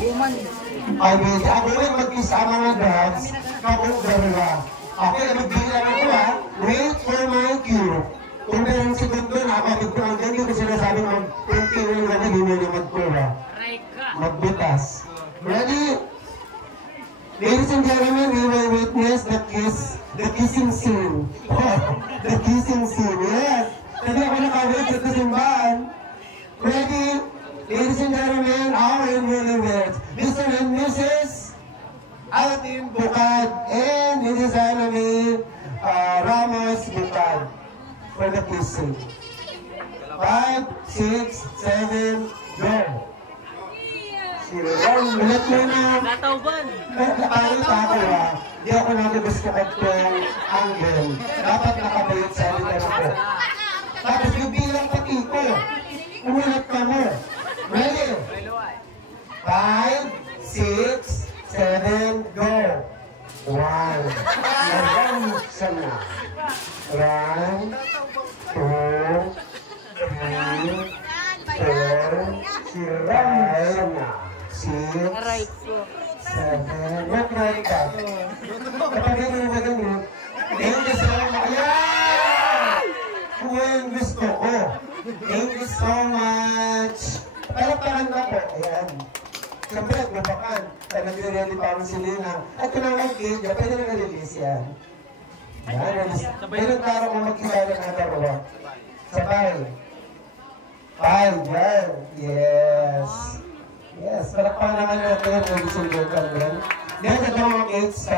Ay, baby, ako rin mag-kiss ang mga dogs. Kapag dalawa. Okay, nagbilang ako ha. Wait for my cue. Kung meron segundo na ako magpunan yun kasi sinasabi mag-21 na hindi mo na magpura. Magbutas. Ready? Ladies and gentlemen, we will witness the kissing scene. The kissing scene, yes. Hindi ako nakawit sa simbahan. Ready? Ladies and gentlemen, our newlyweds, Mr. and Mrs. Alvin Bukad and Mrs. Anami Ramos Bukad for the kissing. 5, 6, 7, go! Ulit mo na. Natauban. Parang ako ha. Di ako nag-gusto ng angle. Dapat nakabayot sa alita na ko. Tapos yung bilang pati ko. Umulat ka mo. Ready? 5, 6, 7, go! 1. Hanggang sana. 1, 2, 3, 4, sana. 6, 7, mag-try ka. Kapag hindi mo ganyan, yung gusto ko, ayan! Kung yung gusto ko. Thank you so much. Palapakan na po, ayan. Siyempre, nagbabakan. Kaya nagre-ready pa rin si Lina. At kung ang cake, pwede na na-release yan. Ayan, release. Meron taro kung magkisala na dalawa. Sabay. 5, yan. Yes. Yes, palakpakan naman natin. Ladies and gentlemen. Then, ito mga cakes,